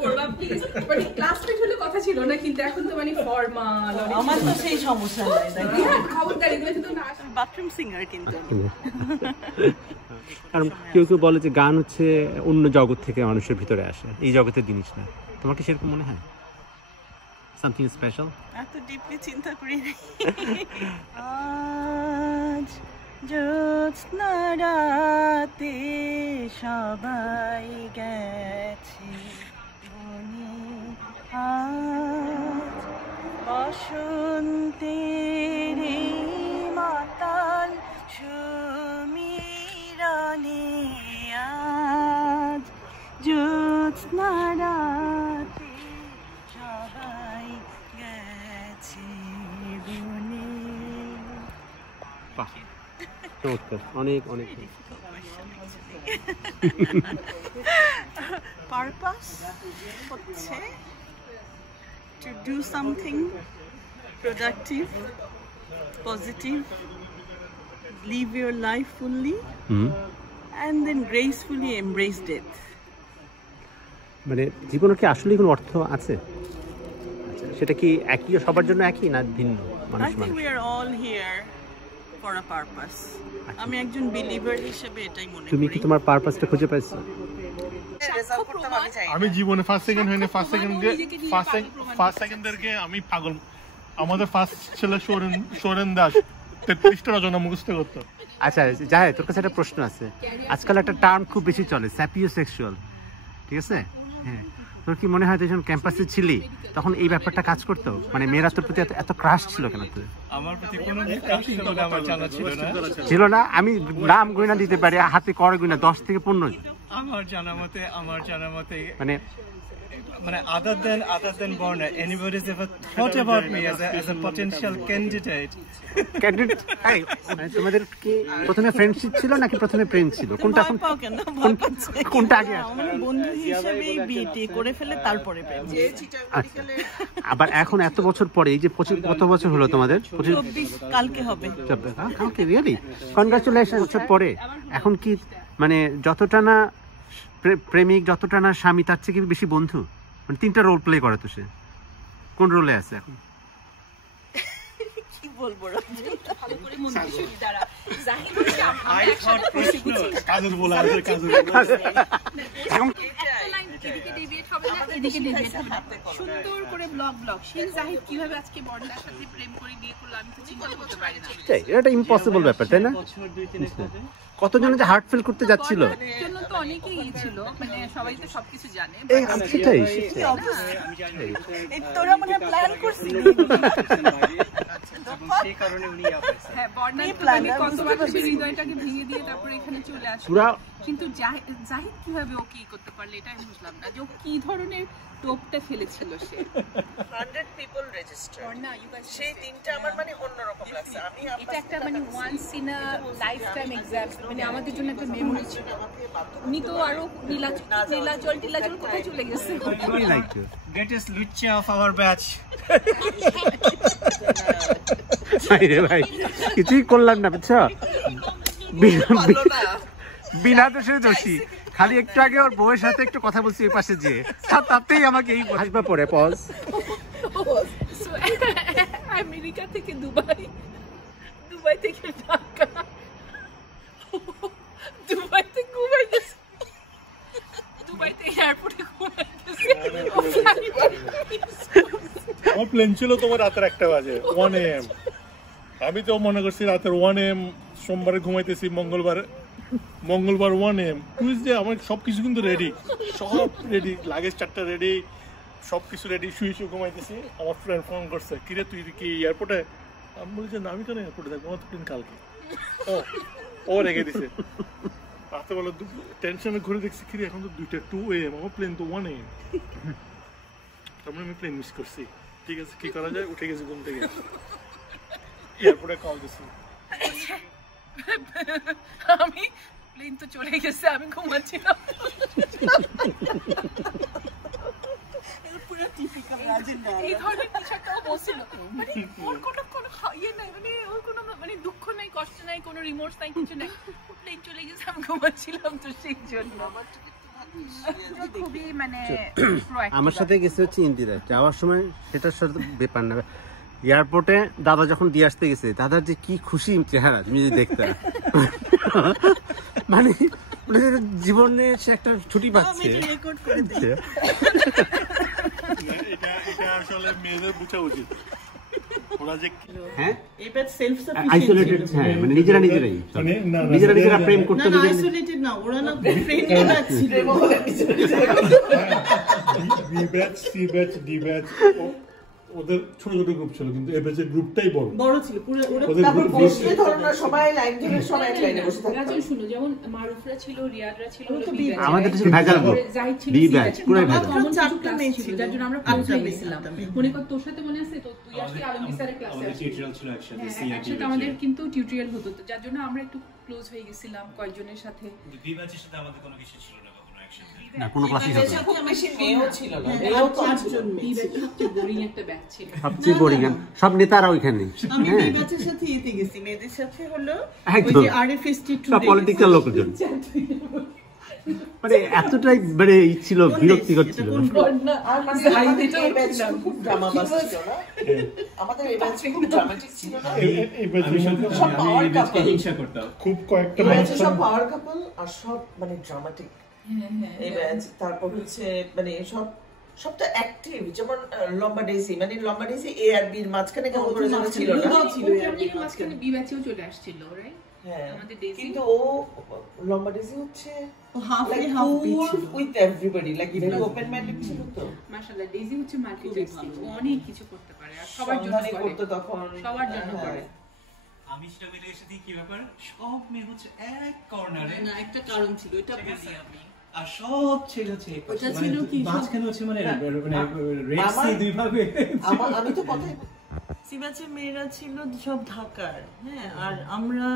করবা প্লিজ, মানে ক্লাসমেট হলে কথা ছিল না, কিন্তু এখন তো মানে ফর্মাল। আমার তো সেই সমস্যা নাই, খবরদার এগুলো তো না, বাথরুম সিঙ্গার কিন্তু। কারণ কেউ কেউ বলে যে গান হচ্ছে অন্য জগৎ থেকে মানুষের ভিতরে আসে, এই জগতের জিনিস না। তোমার কি সেরকম মনে হয়? Something special? এত ডিপলি চিন্তা করি নাই। আজ জ্যোৎস্না রাতে সবাই গেছে বনে, আজ বসন্তের মাতাল সুমিরনে, আজ জ্যোৎস্না রাতে সবাই গেছে বনে। চমৎকার, অনেক অনেক। পারপাস হচ্ছে to do something productive, positive, live your life fully, and then gracefully embrace death. মানে জীবনের কি আসলে কোনো অর্থ আছে? সেটা কি একই সবার জন্য, একই না ভিন্ন? I think we are all here for a purpose. আমি একজন বিলিভার হিসেবে এটাই মনে করি। তুমি কি তোমার পারপাসটা খুঁজে পাইছো? আমি জীবনে ফার্স্ট সেকেন্ড হয়নি, ফার্স্ট সেকেন্ডেরকে আমি পাগল। আমাদের ফার্স্ট ছেলে সোরেন দাস 33টা রচনা মুখস্থ করতো। আচ্ছা যাই, তোর কাছে একটা প্রশ্ন আছে। আজকাল একটা টার্ম খুব বেশি চলে, স্যাপিওসেক্সুয়াল, ঠিক আছে? হ্যাঁ, তোর কি মনে হয় তুই যখন ক্যাম্পাসে ছিলি তখন এই ব্যাপারটা কাজ করতো? মানে মেয়েরা তোর প্রতি এত ক্রাশ ছিল কেন? তোর আমার প্রতি কোনো ক্রাশ ছিল না, আমার জানা ছিল না। ছিল না? আমি নাম গুণা দিতে পারি, হাতে করে গুণা 10 থেকে 15। আমার জানা মতে মানে other than Borna, anybody's ever thought about me as a potential candidate? এই মানে তোমাদের কি প্রথমে ফ্রেন্ডশিপ ছিল নাকি প্রথমে প্রেম ছিল? কোনটা কোনটা আগে? আমার বন্ধু হিসেবে বিটি করে ফেলে তারপরে প্রেম। আবার এখন এত বছর পরে, এই যে কত বছর হলো তোমাদের? 24 কালকে হবে। কালকে? রিয়েলি? কনগ্রাচুলেশন। বছর পরে এখন কি মানে যতটা না প্রেমিক, যতটা না স্বামী, তার থেকে কি বেশি বন্ধু? মানে 3টা রোল প্লে করে তো সে, কোন রোলে আছে এখন? কি বলবো ভালো করে মন দিয়ে শুনি। দাঁড়া, জাহিদ হচ্ছে I thought কাজের বলা আছে, কাজের এখন একটা লাইন এদিকে ডেভিয়েট হবে না, এদিকে ডেভিয়েট হবে। সুন্দর করে ব্লগ সেই জাহিদ কিভাবে আজকে বর্ণার সাথে প্রেম করে বিয়ে করলো আমি তো চিন্তা করতে পারি না। এটা ইম্পসিবল ব্যাপার, তাই না? কতজন যে হার্ট ফিল করতে যাচ্ছিল, জন্য তো অনেকেই ছিল, মানে সবাই তো সবকিছু জানে। সেটাই তোরা মানে প্ল্যান করছিস? সেই কারণে উনি হ্যাঁ, বর্ণার প্ল্যান কত মানুষের হৃদয়টাকে ভেঙে দিয়ে তারপরে এখানে চলে আসলো। কিন্তু জাহিদ কিভাবে ও কি করতে পারলো এটা আমি বুঝলাম না, যে ও কি ধরনের টোপটা ফেলেছিল সে। 100 people register। বর্ণা সেই দিনটা আমার মানে অন্যরকম লাগছে। আমি এটা একটা মানে once in a life time example, মানে আমাদের জন্য একটা মেমোরি ছিল। উনি তো আরো নীলাচল কোথায় চলে গেছে? greatest lucha of our batch। ভাই কিছুই করলাম না, বুঝছো? বিনা দোষে দোষী। খালি একটু আগে ওর বউয়ের সাথে একটু কথা বলছি ওই পাশে যেয়ে, তাতেই আমাকে এই হাসবা পড়ে। পজ। আমেরিকা থেকে দুবাই থেকে ঢাকা, দুবাই থেকে এয়ারপোর্টে ঘুমাইতেছে। আমার প্লেন ছিল তোমার রাতের 1টা বাজে, 1 AM। আমি তো মনে করছি রাতের 1 AM, সোমবারে ঘুমাইতেছি, মঙ্গলবার 1 AM, টুইসডে আমার সবকিছু কিন্তু রেডি, সব রেডি, লাগেজ 4টা রেডি, সবকিছু রেডি, শুয়ে ঘুমাইতেছি। আমার ফ্রেন্ড ফোন করছে, কিরে তুই কি এয়ারপোর্টে? আমি বলি যে না, আমি কেন এয়ারপোর্টে থাকবো, আমার তো প্লেন কালকে। ও রেখে দিছে। রাতে বেলা টেনশনে ঘুরে দেখছি, কিরে এখন তো 2 AM, আমার প্লেন তো 1 AM। তারপরে আমি প্লেন মিস করছি। ঠিক আছে, কি করা যায়? উঠে গেছি ঘুম থেকে, এয়ারপোর্টে কল দিছি। আমি প্লেন তো চলে গেছে, আমি ঘুমাচ্ছিলাম। এই ধরনের কিছু একটা বলছিল, মানে ওর কোনো ইয়ে নাই, মানে ওর কোনো মানে দুঃখ নাই, কষ্ট নাই, কোনো রিমোর্স নাই, কিছু নাই। প্লেন চলে গেছে, আমি ঘুমাচ্ছিলাম, তো সেই জন্য খুবই মানে আমার সাথে গেছে হচ্ছে ইন্দিরা, যাওয়ার সময় সেটার সাথে ব্যাপার না। এয়ারপোর্টে দাদা যখন দিয়ে আসতে গেছে, দাদার যে কি খুশি চেহারা তুমি যদি দেখতে, মানে জীবনে সে একটা ছুটি পাচ্ছে। এটা আসলে মেয়েদের বোঝা উচিত, ওরা যে হ্যাঁ এবার সেলফ আইসোলেটেড, হ্যাঁ মানে নিজেরা নিজেরাই নিজেরা প্রেম করতে, না আইসোলেটেড না, ওরা না ফ্রেন্ড আছে, B batch, C batch, D batch, ওদের ছোট ছোট গ্রুপ ছিল, কিন্তু এই ব্যাচের গ্রুপটাই বড় ছিল পুরো। ওরা তারপর বসলে ধরো না সবাই লাইন ধরে সবাই এক লাইনে বসে থাকতো। রাজন শুনো, যেমন মারুফরা ছিল, রিয়াদরা ছিল, আমাদের ছিল ভেজাল গ্রুপ, বি ব্যাচ পুরো ভেজাল। কমন চারটা মেয়ে ছিল, যার জন্য আমরা ক্লোজ হয়ে গেছিলাম। মনে কর তোর সাথে মনে আছে তো, তুই আসলে আলমগীর স্যারের ক্লাসে আসছিস, টিউটোরিয়াল ছিল একসাথে, আমাদের কিন্তু টিউটোরিয়াল হতো, যার জন্য আমরা একটু ক্লোজ হয়ে গেছিলাম কয়েকজনের সাথে। বি ব্যাচের সাথে আমাদের কোনো কিছু ছিল না কখনো একসাথে, না কোনো ক্লাসই হতো না, খুব বেশি মেয়েও ছিল না, মেয়েও তো চারজন মেয়ে ছিল, সবচেয়ে বোরিং একটা ব্যাচ ছিল, সবচেয়ে বোরিং। সব নেতারা ওইখানে, আমি হ্যাঁ ব্যাচের সাথে এতে গেছি, মেয়েদের সাথে হলো ওই একদম যে আরএফএসটি সব পলিটিক্যাল লোকজন, মানে এতটাই মানে ই ছিল, বিরক্তিকর ছিল। আর মানে আমাদের এই ব্যাচ খুব ড্রামাবাজ ছিল না, আমাদের এই ব্যাচ খুব ড্রামাটিক ছিল না, এই ব্যাচের মধ্যে সব পাওয়ার কাপল, হিংসা করতাম খুব কয়েকটা এই ব্যাচে মানুষ সব পাওয়ার কাপল আর সব মানে ড্রামাটিক এই ব্যাচ। তারপর হচ্ছে মানে সবটা অ্যাক্টিভ, যেমন লম্বা ডেসি, মানে লম্বা ডেসি এ আর বির মাঝখানে কেমন করে যেন ছিল না, মাঝখানে বি ব্যাচেও চলে আসছিল, রাইট? হ্যাঁ আমাদের ডেসি, কিন্তু ও লম্বা ডেসি হচ্ছে হাফ like হাফ cool ছিল with everybody, like very open minded ছিল তো, মাশাআল্লাহ ডেসি হচ্ছে মাল্টিটাস্কিং, ও অনেক কিছু করতে পারে আর সবার জন্য সন্ধানে করে, করতো তখন, সবার জন্য হ্যাঁ। করে। আমি সেটা মিলে এসেছি কি ব্যাপার, সব মেয়ে হচ্ছে এক কর্নারে, না একটা কারণ ছিল, এটা বলি আমি। আর সব ছেলে হচ্ছে এক পাশে, ওটা ছিল কি, মাঝখানে হচ্ছে মানে রেড সি দুই ভাগে। আমি তো কথাই সিবাচের মেয়েরা ছিল সব ঢাকার, হ্যাঁ, আর আমরা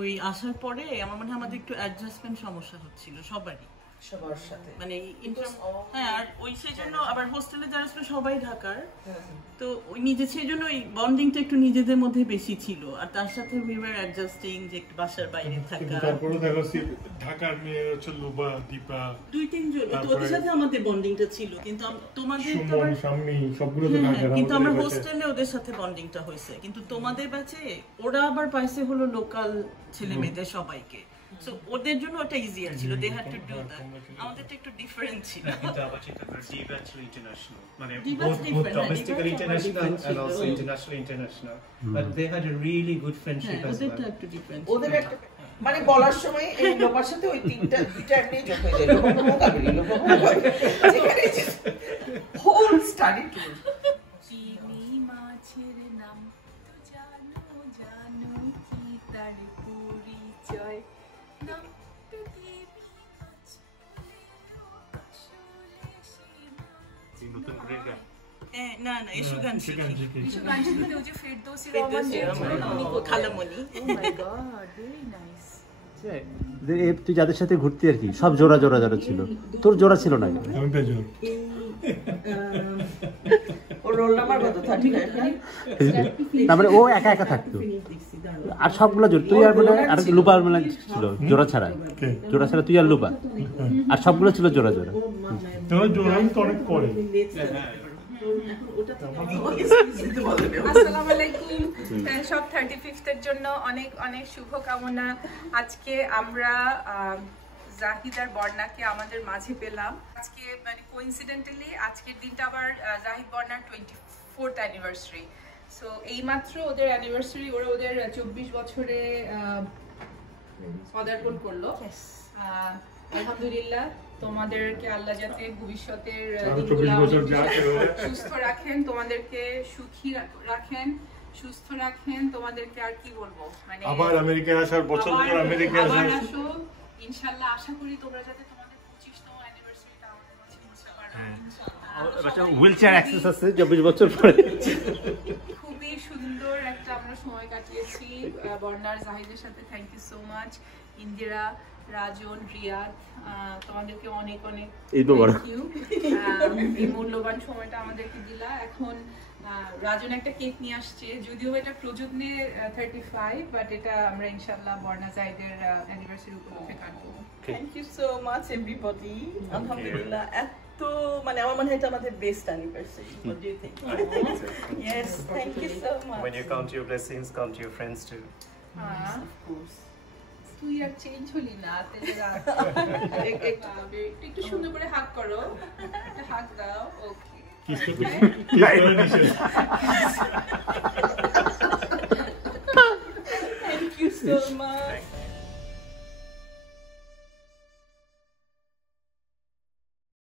ওই আসার পরে আমার মনে হয় আমাদের একটু অ্যাডজাস্টমেন্ট সমস্যা হচ্ছিল সবারই, সবার সাথে, মানে হ্যাঁ, আর ওই সেই জন্য আবার হোস্টেলে যারা ছিল সবাই ঢাকার, তো ওই নিজে সেই জন্য ওই বন্ডিংটা একটু নিজেদের মধ্যে বেশি ছিল, আর তার সাথে উই ওয়্যার অ্যাডজাস্টিং যে একটু বাসার বাইরে থাকা। তারপরে দেখো ঢাকার মেয়ে হচ্ছে লুবা, দীপা, দুই তিনজন, তো ওদের সাথে আমাদের বন্ডিংটা ছিল, কিন্তু তোমাদের তো আবার সামনি সবগুলো তো ঢাকার, কিন্তু আমরা হোস্টেলে ওদের সাথে বন্ডিংটা হয়েছে, কিন্তু তোমাদের ব্যাচে ওরা আবার পাইছে হলো লোকাল ছেলে মেয়েদের সবাইকে, সো ওদের জন্য ওটা ইজিয়ার ছিল, they had to do that. আমাদেরটা একটু ডিফারেন্ট ছিল, কিন্তু আবার চিন্তা করে ডি ব্যাচ ছিল ইন্টারন্যাশনাল, মানে D-batch both different, domestically D-batch international different and also ছিল। international, but they had a really good friendship হ্যাঁ as ওদেরটা well. একটু ডিফারেন্ট ওদের একটা মানে বলার সময় এই লোকের সাথে ওই দুইটা নিয়ে যোগ হয়ে যায়, হোল স্টাডি ট্যুর। চিনি মাছের নাম তো জানো, জানো কি তার পরিচয়, নাম পৃথিবী মাছ বলে আসলে সে নতুন করে গা না না এসো গান শিখি, কিছু গান শুনতে ওই যে ফেরদৌসী ফেরদৌসী রহমান, রহমান, খালামণি। ও মাই গড ভেরি নাইস। তুই যাদের সাথে ঘুরতি আর কি, সব জোড়া জোড়া জোড়া ছিল, তোর জোড়া ছিল না? আমি বেজর ওর রোল নাম্বার কত? 35 না? তারপরে ও একা একা থাকতো, আর সবগুলো জোড়া, তুই আর মানে আর লুপা মানে ছিল জোড়া ছাড়া, জোড়া ছাড়া তুই আর লুপা, আর সবগুলো ছিল জোড়া জোড়া। তোমার জোড়াই তো অনেক পরে। আসসালামু আলাইকুম, সব 35th এর জন্য অনেক অনেক শুভকামনা। আজকে আমরা জাহিদার বর্ণাকে আমাদের মাঝে পেলাম আজকে, মানে কোইন্সিডেন্টালি আজকের দিনটা আবার জাহিদ বর্ণার 24th অ্যানিভার্সারি। সো এইমাত্র ওদের অ্যানিভার্সারি, ওরা ওদের 24 বছরে পদার্পণ করলো। আলহামদুলিল্লাহ, তোমাদেরকে আল্লাহ যাতে ভবিষ্যতের দিনগুলো সুস্থ রাখেন, তোমাদেরকে সুখী রাখেন, সুস্থ রাখেন, তোমাদেরকে আর কি বলবো, মানে আবার আমেরিকায় আসার বছর পর আমেরিকায় আবার আসার আসো ইনশাআল্লাহ। আশা করি তোমরা যাতে তোমাদের 25তম অ্যানিভার্সারিটা আমাদের মাঝে করতে পারো। হুইল চেয়ার অ্যাক্সেস আছে 24 বছর পরে। খুবই সুন্দর একটা আমরা সময় কাটিয়েছি বর্ণার জাহিদের সাথে। Thank you so much Indira, Rajan, Riyad, তোমাদেরকে অনেক অনেক ঈদ মোবারক। thank you। এই মূল্যবান সময়টা আমাদেরকে দিলা। এখন রাজন একটা কেক নিয়ে আসছে, যদিও এটা প্রযোজনের 35, বাট এটা আমরা ইনশাআল্লাহ বর্ণা জাইদের অ্যানিভার্সারি উপলক্ষে কাটবো। Thank you so much everybody. আলহামদুলিল্লাহ এত মানে আমার মনে হয় এটা আমাদের best anniversary. What do you think? Yes, thank you so much. When you count your blessings, count your friends too. Of course. তুই আর চেঞ্জ হলি না, একটু সুন্দর করে হাগ করো, একটা হাগ দাও। ওকে, Thank you so